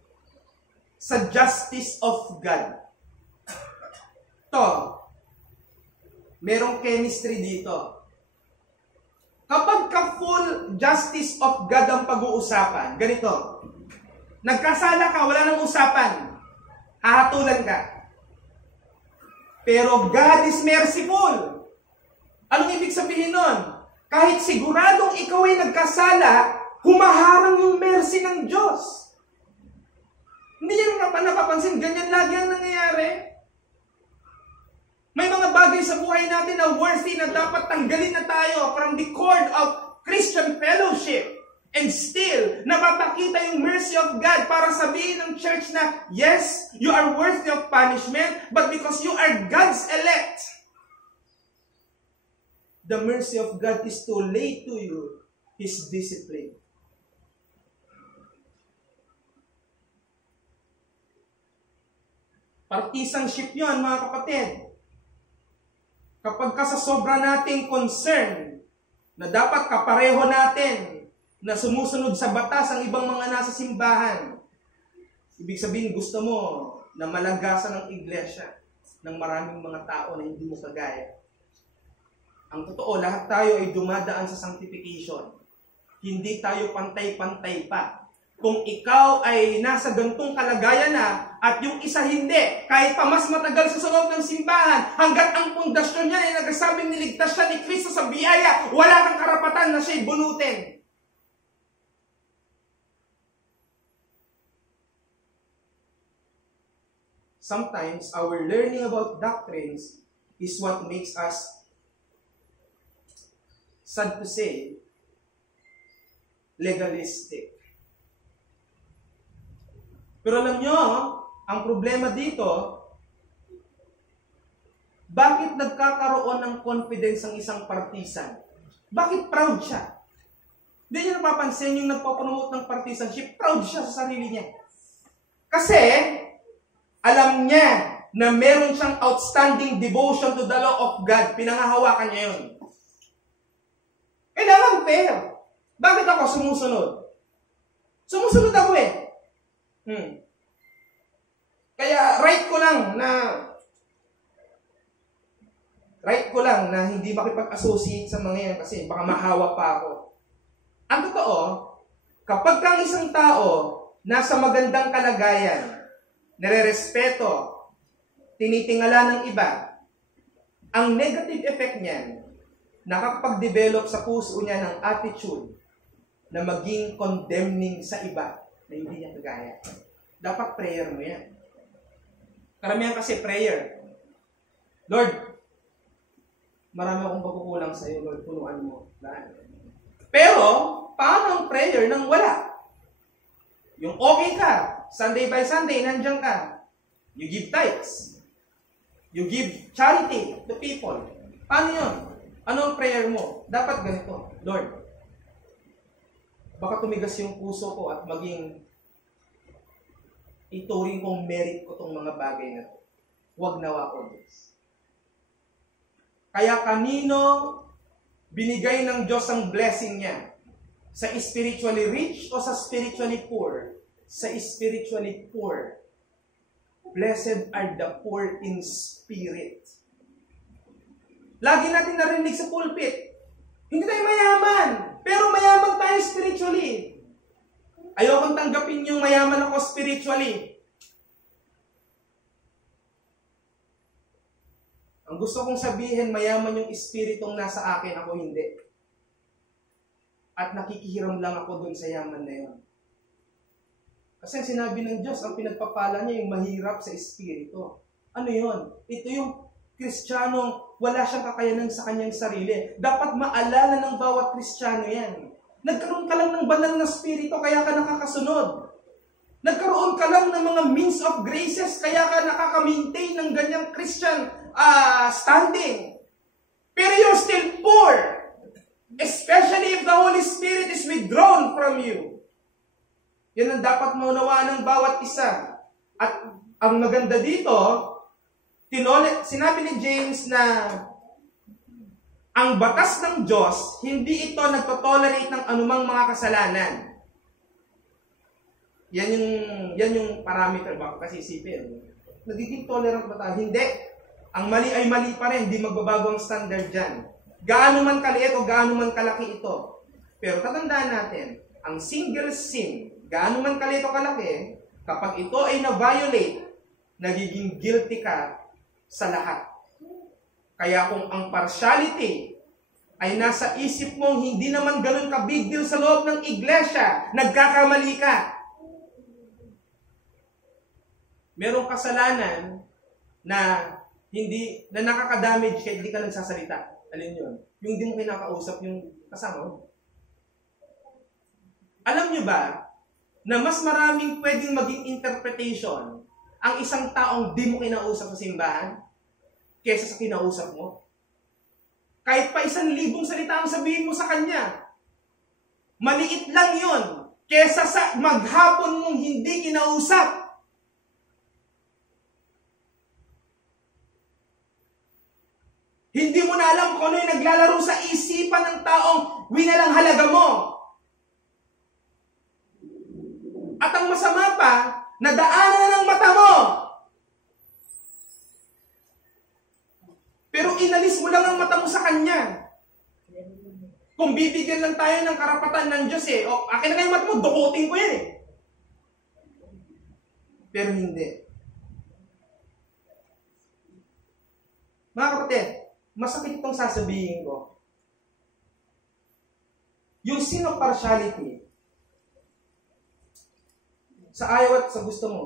sa justice of God? To, merong chemistry dito. Kapag ka-full justice of God ang pag-uusapan, ganito, nagkasala ka, wala nang usapan, hahatulan ka. Pero God is merciful. Anong ibig sabihin nun? Kahit siguradong ikaw ay nagkasala, humaharang yung mercy ng Diyos. Hindi yan napapansin, ganyan lagi ang nangyayari. May mga bagay sa buhay natin na worthy na dapat tanggalin na tayo from the cord of Christian fellowship. And still, napapakita yung mercy of God para sabihin ng church na, yes, you are worthy of punishment, but because you are God's elect, the mercy of God is to lay to you His discipline. Partisanship yun, mga kapatid. Kapag ka sa sobra nating concern na dapat kapareho natin na sumusunod sa batas ang ibang mga nasa simbahan, ibig sabihin gusto mo na malagasan ng iglesia ng maraming mga tao na hindi mo kagaya. Ang totoo, lahat tayo ay dumadaan sa sanctification. Hindi tayo pantay-pantay pa. Kung ikaw ay nasa gantong kalagayan na at yung isa hindi, kahit pa mas matagal sa loob ng simbahan, hanggat ang pundasyon niya ay nagsasabing niligtas siya ni Kristo sa biyaya, wala kang karapatan na siya'y bunutin. sometimes our learning about doctrines is what makes us, sad to say, legalistic. Pero alam nyo, ang problema dito, bakit nagkakaroon ng confidence ang isang partisan? Bakit proud siya? Hindi niyo napapansin yung nagpo-promote ng partisanship, proud siya sa sarili niya. Kasi, alam niya na meron siyang outstanding devotion to the law of God. Pinangahawakan niya yun. Kailangan fair. Bakit ako sumusunod? Sumusunod ako eh. Kaya right ko lang na hindi makipag-associate sa mga yan kasi baka mahawa pa ako. Ang totoo, kapag kang isang tao nasa magandang kalagayan, nire-respeto, tinitingala ng iba, ang negative effect niyan, nakakapag-develop sa puso niya ng attitude na maging condemning sa iba na hindi niya kagaya. Dapat prayer mo yan. Karamihan kasi prayer. Lord, marami akong pagkukulang sa iyo, Lord, punuan mo. Pero, paano ang prayer nang wala? Yung okay ka, Sunday by Sunday, nandiyan ka. You give tithes. You give charity to people. Paano yun? Ano ang prayer mo? Dapat ganito, Lord, baka tumigas yung puso ko at maging ituring kong merit ko tong mga bagay na to. Huwag nawa ko, Diyos. Kaya kanino binigay ng Diyos ang blessing niya? Sa spiritually rich o sa spiritually poor? Sa spiritually poor. Blessed are the poor in spirit. Lagi natin narinig sa pulpit, hindi tayo mayaman, pero mayaman tayo spiritually. Ayokong tanggapin yung mayaman ako spiritually. Ang gusto kong sabihin, mayaman yung espiritong nasa akin, ako hindi. At nakikihiram lang ako dun sa yaman na yun. Kasi sinabi ng Diyos, ang pinagpapala niya yung mahirap sa espiritu. Ano yun? Ito yung Kristiyanong wala siyang kakayanan sa kanyang sarili. Dapat maalala ng bawat Kristiyano yan. Nagkaroon ka lang ng banal na spirito, kaya ka nakakasunod. Nagkaroon ka lang ng mga means of graces, kaya ka nakaka-maintain ng ganyang Christian standing. Pero you're still poor. Especially if the Holy Spirit is withdrawn from you. Yan ang dapat maunawaan ng bawat isa. At ang maganda dito, sinabi ni James na ang batas ng Diyos, hindi ito nagtotolerate ng anumang mga kasalanan. Yan yung parameter ba kasi isipin. Nagiging tolerant ba tayo? Hindi. Ang mali ay mali pa rin, hindi magbabago ang standard dyan. Gaano man kaliit o gaano man kalaki ito. Pero tatandaan natin, ang single sin, gaano man kaliit o kalaki, kapag ito ay na-violate, nagiging guilty ka sa lahat. Kaya kung ang partiality ay nasa isip mong hindi naman ganun ka-big deal sa loob ng iglesia, nagkakamali ka. Merong kasalanan na nakaka-damage kahit hindi ka nagsasalita. Alin yun? Yung hindi mo kinakausap yung kasama mo. Alam nyo ba na mas maraming pwedeng maging interpretation ang isang taong di mo kinausap sa simbahan kesa sa kinausap mo? Kahit pa 1,000 salita ang sabihin mo sa kanya, maliit lang yun kesa sa maghapon mong hindi kinausap. Hindi mo na alam kung ano yung naglalaro sa isipan ng taong winalang halaga mo. At ang masama pa, nadaanan ng mata mo. Pero inalis mo lang ang mata mo sa kanya. Kung bibigyan lang tayo ng karapatan ng Diyos akin na nga yung mata mo, dukutin ko yan Pero hindi. Mga kapatid, masakit itong sasabihin ko. Yung sin of partiality, sa ayaw at sa gusto mo,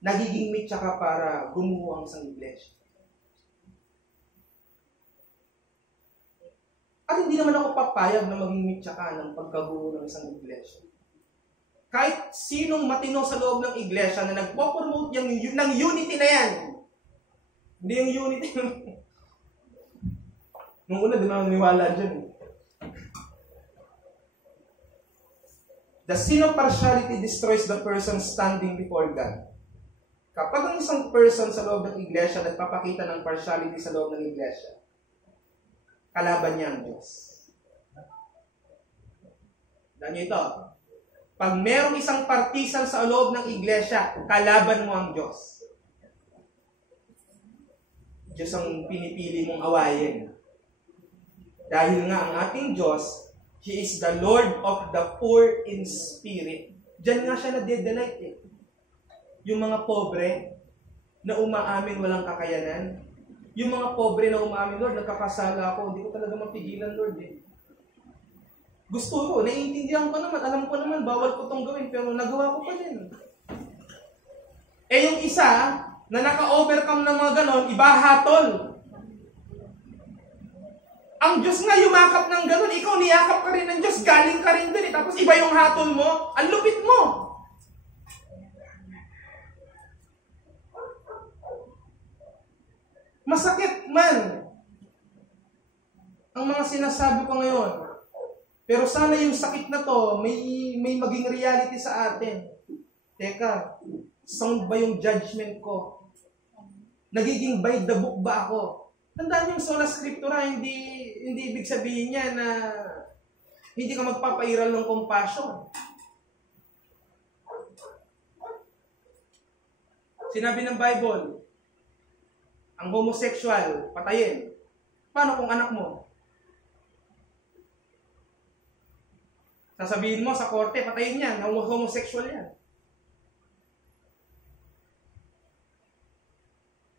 nagiging mitya ka para gumuho ang isang iglesia. At hindi naman ako papayag na maging mitya ka ng pagkaguho ng isang iglesia. Kahit sinong matino sa loob ng iglesia na nagpo-promote ng unity na yan. Hindi yung unity. Nung una, di naman niwala dyan. The sin of partiality destroys the person standing before God. Kapag ang isang person sa loob ng iglesia nagpapakita ng partiality sa loob ng iglesia, kalaban niya ang Diyos. Dahil niyo ito, pag merong isang partisan sa loob ng iglesia, kalaban mo ang Diyos. Diyos ang pinipili mong awayin. Dahil nga ang ating Diyos, He is the Lord of the poor in spirit. Diyan nga siya nadedelight eh. Yung mga pobre na umaamin walang kakayanan, yung mga pobre na umaamin, Lord, nagkakasala ako, hindi ko talaga mapigilan, Lord eh. Gusto ko, naiintindihan ko naman, alam ko naman, bawal ko itong gawin, pero nagawa ko pa din. Eh yung isa, na naka-overcome ng mga ganon, iba hatol. Ang Diyos nga yumakap ng ganon, ikaw niyakap ka rin ng Diyos, galing ka rin din eh. Tapos iba yung hatol mo, ang lupit mo. Masakit man ang mga sinasabi ko ngayon. Pero sana yung sakit na to, may maging reality sa atin. Teka, sound ba yung judgment ko? Nagiging by the book ba ako? Tandaan yung sola scriptura, hindi ibig sabihin niya na hindi ka magpapairal ng compassion. Sinabi ng Bible, ang homosexual, patayin. Paano kung anak mo? Sasabihin mo sa korte, patayin yan, homosexual yan.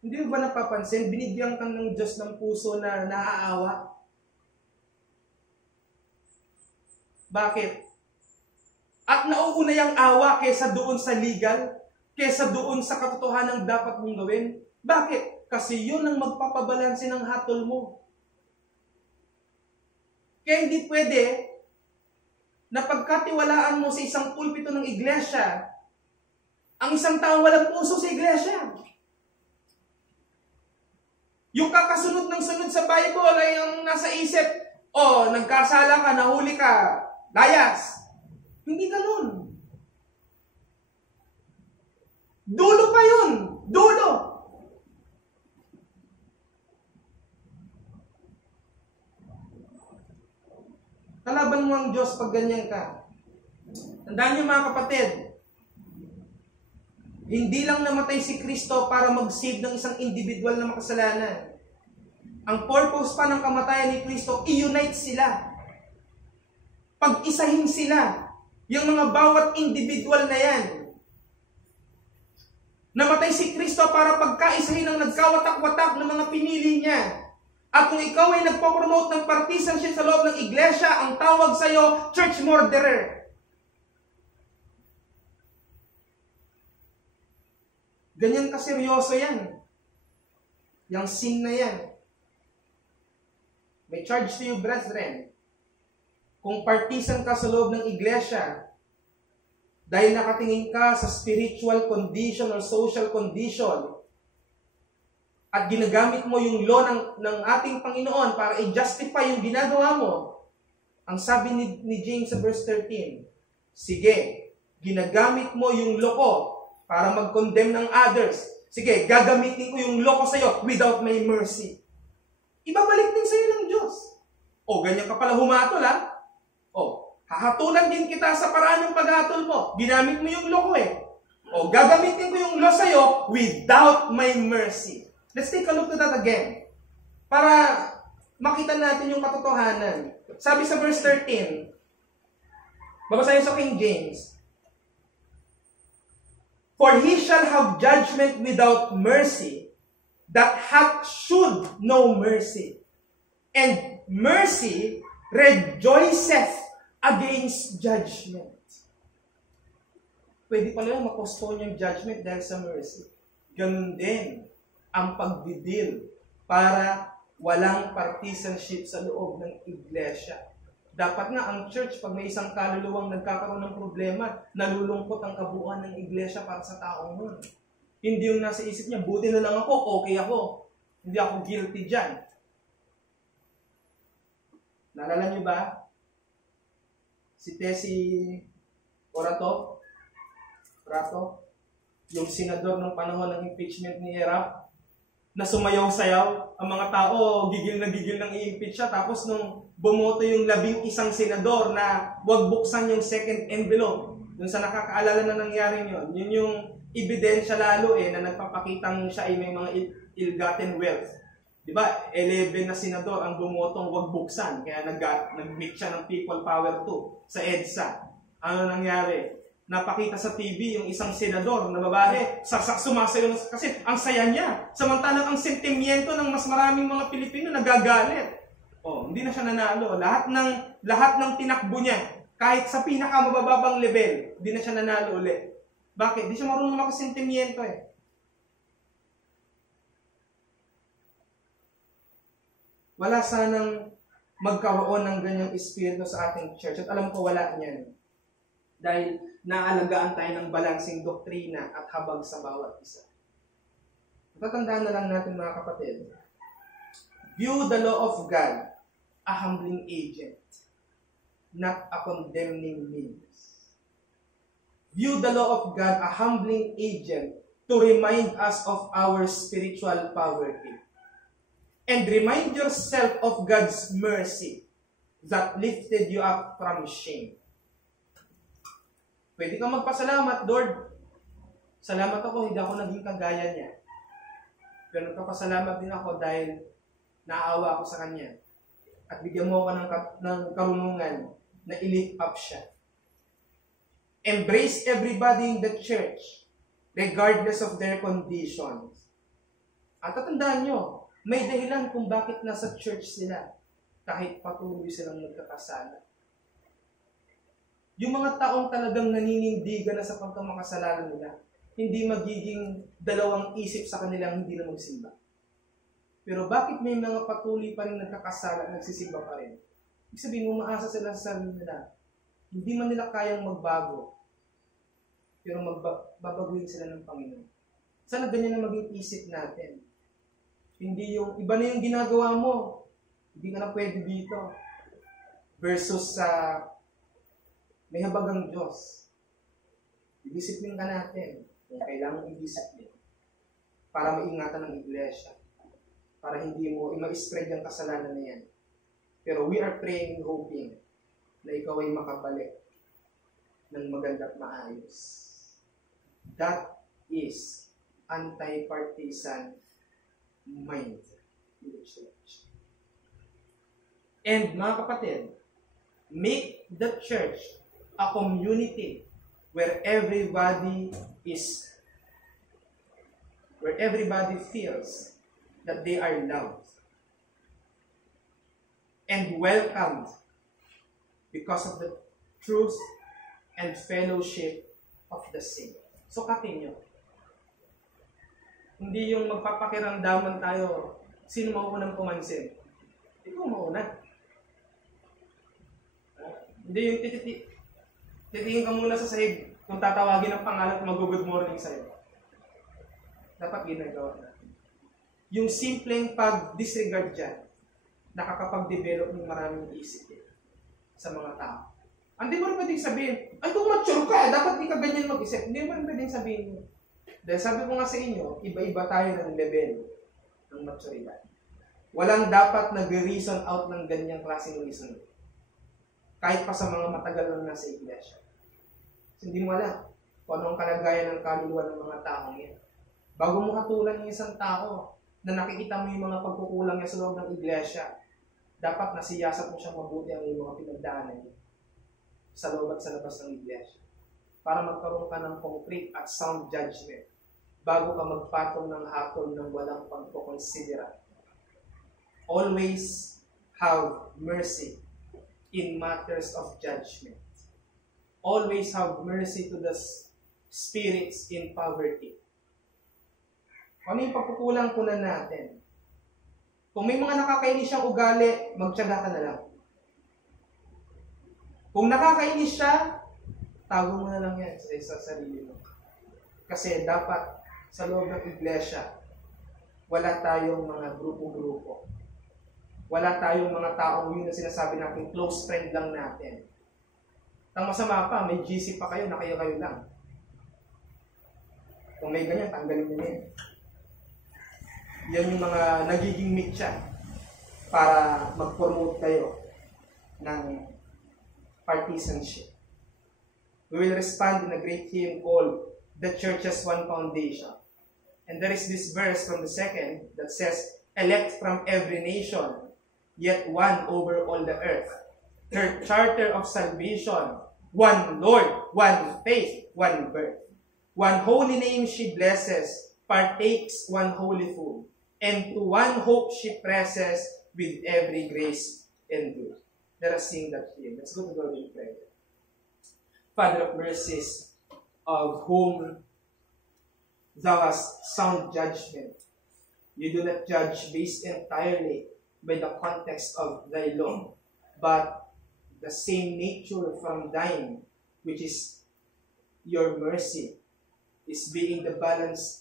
Hindi mo ba napapansin, binigyan ka ng Diyos ng puso na naaawa? Bakit? At nauuna yung awa kesa doon sa legal, kesa doon sa katotohanan ng dapat mong gawin. Bakit? Kasi yun ang magpapabalanse ng hatol mo. Kaya hindi pwede na pagkatiwalaan mo sa isang pulpito ng iglesia, ang isang taong walang puso sa iglesia. Yung kakasunod ng sunod sa Bible ay ang nasa isip, nagkasala ka, nahuli ka, layas. Hindi ganun. Dulo pa yun. Dulo. Kalaban mo ang Diyos pag ganyan ka. Tandaan niyo mga kapatid, hindi lang namatay si Kristo para mag-save ng isang individual na makasalanan. Ang purpose pa ng kamatayan ni Kristo, i-unite sila. Pag-isahin sila. Yung mga bawat individual na yan. Namatay si Kristo para pagkaisahin ang nagkawatak-watak ng mga pinili niya. At kung ikaw ay nagpo-promote ng partisanship sa loob ng iglesia, ang tawag sa iyo, church murderer. Ganyan kaseryoso yan. Yang sin na yan. May charge to you, brethren. Kung partisan ka sa loob ng iglesia, dahil nakatingin ka sa spiritual condition or social condition, at ginagamit mo yung law ng ating Panginoon para i-justify yung ginagawa mo, ang sabi ni James sa verse 13, sige, ginagamit mo yung law ko para mag-condemn ng others. Sige, gagamitin ko yung law ko sa'yo without my mercy. Ibabalik din sa'yo ng Diyos. Ganyan ka pala humatol ha? Hahatulan din kita sa paraan ng paghatol mo. Ginamit mo yung law ko eh. Gagamitin ko yung law sa'yo without my mercy. Let's take a look at that again. Para makita natin yung katotohanan. Sabi sa verse 13, babasahin sa King James, for he shall have judgment without mercy, that hath should no mercy. And mercy rejoiceth against judgment. pwede pala yung ma-postpone yung judgment dahil sa mercy. Ganun din ang pagdidil para walang partisanship sa loob ng iglesia. Dapat nga ang church, pag may isang kaluluwang nagkakaroon ng problema, nalulungkot ang kabuuan ng iglesia para sa taong nun. Hindi yung nasa isip niya, buti na lang ako, okay ako. Hindi ako guilty dyan. Naalala niyo ba? Si Tessie Orato, yung senador ng panahon ng impeachment ni Erap, na sumayaw-sayaw, ang mga tao gigil na gigil nang i-impeach siya, tapos nung bumoto yung 11 senador na wag buksan yung second envelope, dun sa nakakaalala na nangyari yun, yun yung ebidensya lalo na nagpapakitang siya ay may mga ill-gotten wealth. Diba? 11 na senador ang bumotong wag buksan, kaya nag-meet siya ng People Power 2 sa EDSA. Ano nangyari? Napakita sa TV yung isang senador na babae, sumasayaw kasi ang saya niya. Samantalang ang sentimiento ng mas maraming mga Pilipino nagagalit. Hindi na siya nanalo. Lahat ng tinakbo niya, kahit sa pinakamababang level, hindi na siya nanalo ulit. Bakit? Di siya marunong makasentimiento Wala sanang magkaroon ng ganyang espiritu sa ating church. At alam ko wala niyan. Dahil naalagaan tayo ng balansing doktrina at habag sa bawat isa. Tatandaan na lang natin mga kapatid. View the law of God, a humbling agent, not a condemning means. View the law of God, a humbling agent to remind us of our spiritual poverty. And remind yourself of God's mercy that lifted you up from shame. Pwede kang magpasalamat, Lord. Salamat ako, hindi ako naging kagaya niya. Pero nagpapasalamat din ako dahil naawa ako sa Kanya. At bigyan mo ako ng karunungan na i-lift up siya. Embrace everybody in the church, regardless of their conditions. At tatandaan nyo, may dahilan kung bakit nasa church sila, kahit patuloy silang nagkakasala. Yung mga taong talagang naninindigan na sa pagkamakasalanan nila, hindi magiging dalawang isip sa kanilang hindi na magsimba. Pero bakit may mga patuloy pa rin nagkakasala, nagsisimba pa rin? Ibig sabihin, umaasa sila sa sarili nila. Hindi man nila kayang magbago, pero magbabaguhin sila ng Panginoon. Sana ganyan na maging isip natin. Hindi yung, iba na yung ginagawa mo, hindi ka na pwede dito. Versus sa may habag ang Diyos. I-discipline ka natin. Kung kailangan i-discipline. Para maingatan ng iglesia. Para hindi mo ma-spread yung kasalanan na yan. Pero we are praying, hoping na ikaw ay makabalik ng maganda at maayos. That is anti-partisan mind in the church. And mga kapatid, make the church a community where everybody feels that they are loved and welcomed because of the truth and fellowship of the saints. So katin nyo. Hindi yung magpapakiramdaman tayo, sino mauunang pumansin? Ikaw mauna. Hindi yung titingin ka muna sa sahig kung tatawagin ang pangalan at mag-good morning sa'yo. Dapat ginagawa natin. Yung simpleng pag-disregard dyan, nakakapag-develop ng maraming isip sa mga tao. Hindi mo rin pwedeng sabihin, ay kung mature ka, dapat di ka ganyan mag-isip. Hindi mo rin pwedeng sabihin. Dahil sabi ko nga sa inyo, iba-iba tayo ng level ng maturidad. Walang dapat nag-reason out ng ganyang klaseng reason. Kahit pa sa mga matagal na nasa iglesia. Hindi mo alam kung anong kalagayan ng kaluluwa ng mga taong yan. Bago mo hatulan yung isang tao na nakikita mo yung mga pagkukulang niya sa loob ng iglesia, dapat nasiyasat mo siyang mabuti ang mga pinagdaanan niya sa loob at sa labas ng iglesia. Para magkaroon ka ng concrete at sound judgment bago ka magpatong ng hatol ng walang pagkukonsidera. Always have mercy in matters of judgment. Always have mercy to spirits in poverty. Ano yung pagkukulang-kulang natin? Kung may mga nakakainis siyang ugali, magtiyaga ka na lang. Kung nakakainis siya, tago mo na lang yan sa sarili mo. Kasi dapat sa loob ng iglesia, wala tayong mga grupo-grupo. Wala tayong mga taong yun na sinasabi natin, close friend lang natin. Ang masama pa, may GC pa kayo na kayo lang. Kung may ganyan, tanggalin nyo yan. Yan yung mga nagiging mitya para mag-promote kayo ng partisanship. We will respond in a great hymn called The Church as One Foundation. And there is this verse from the second that says, elect from every nation, yet one over all the earth. Her charter of salvation, one Lord, one faith, one birth. One holy name she blesses, partakes one holy food, and to one hope she presses with every grace and good. Let us sing that hymn. Let's go to God in prayer. Father of mercies, of whom thou hast sound judgment. You do not judge based entirely by the context of thy law, but the same nature from thine, which is your mercy, is being the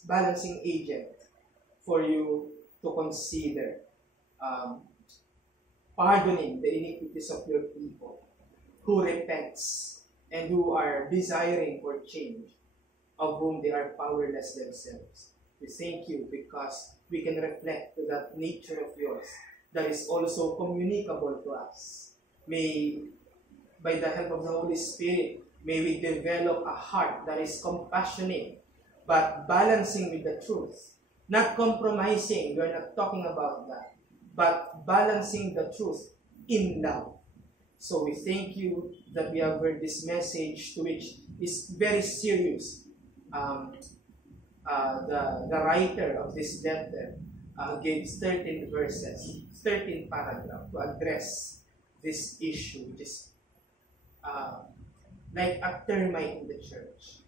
balancing agent for you to consider pardoning the iniquities of your people who repents and who are desiring for change, of whom they are powerless themselves. We thank you because we can reflect to that nature of yours that is also communicable to us. May, by the help of the Holy Spirit, may we develop a heart that is compassionate, but balancing with the truth. Not compromising, we're not talking about that, but balancing the truth in love. So we thank you that we have heard this message, to which is very serious. The writer of this letter gave 13 verses, 13 paragraphs to address this issue, which is like a termite in the church.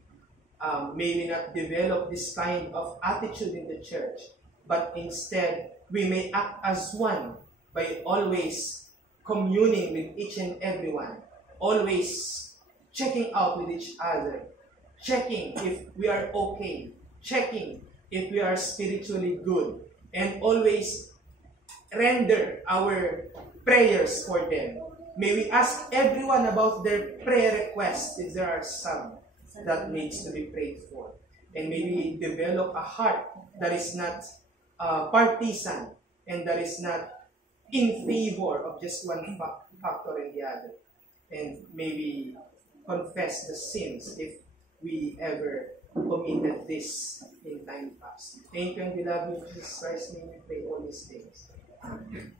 May we not develop this kind of attitude in the church, but instead we may act as one by always communing with each and everyone, always checking out with each other, checking if we are okay, checking if we are spiritually good, and always render our prayers for them. May we ask everyone about their prayer requests, if there are some that needs to be prayed for. And may we develop a heart that is not partisan and that is not in favor of just one factor and the other. And may we confess the sins if we ever committed this in time past. Thank you and beloved Jesus Christ. May we pray all these things. Amen.